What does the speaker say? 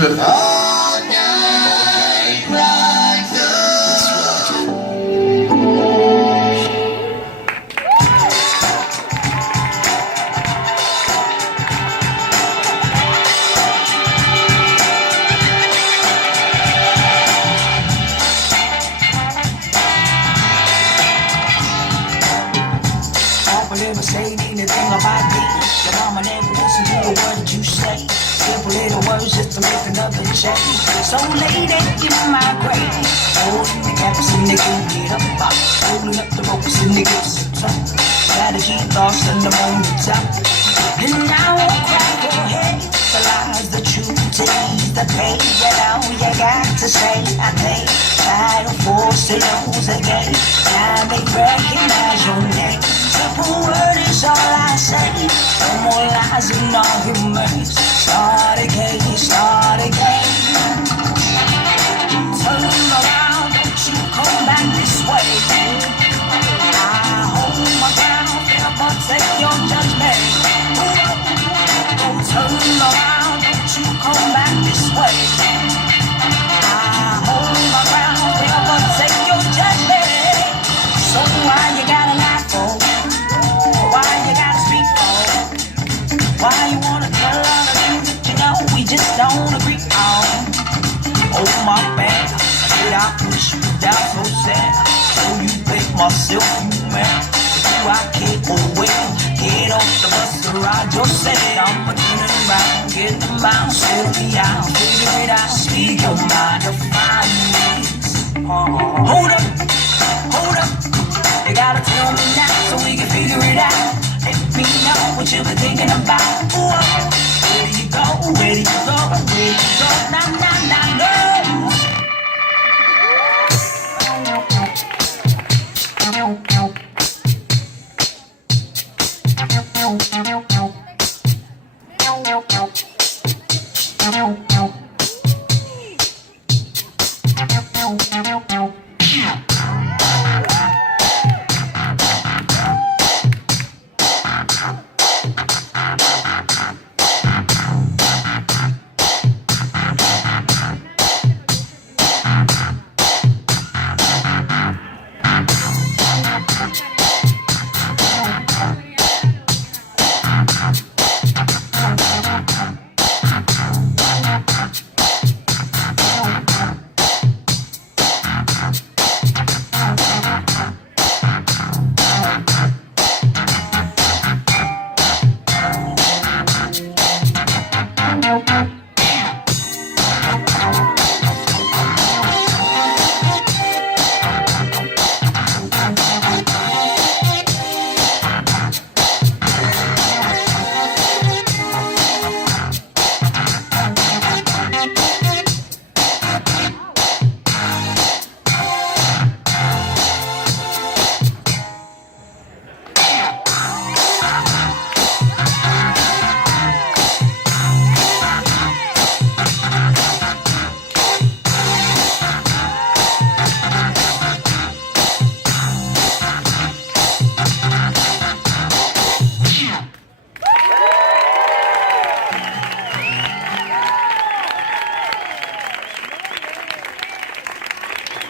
All night like Papa never say anything about me. Your mama never listen to a word that you say. Simple little words just to make another change. So lady in my grave, holding the campus and they can get up. Holding up the ropes and they get some top. Strategy lost in the moment top. And I won't crack your head. The lies, the truth, tease, the pain. You know you got to say I think. Try to force to lose again. Now they recognize your name. Simple word is all I say. No more lies and arguments. Start again, start again. Turn around, don't you come back this way. I hold my ground, never take your judgment. Don't turn around, don't you come back this way. I hold my ground, never take your judgment. So why you gotta lie for? Why you gotta speak for? Why you wanna tell all the things that you know we just don't agree on? Oh my bad, did I push you down so sad? So you make myself human. Do I care? Oh well, get off the bus and ride yourself. I'ma turn it around, get the mouse, settle me out, figure it out, speak your mind, define this. Hold up, hold up. You gotta tell me now so we can figure it out. Let me know what you been thinking about. Ooh, where do you go? Where do you go? Where do you go? Nah, nah, nah, no. Ow, ow, ow.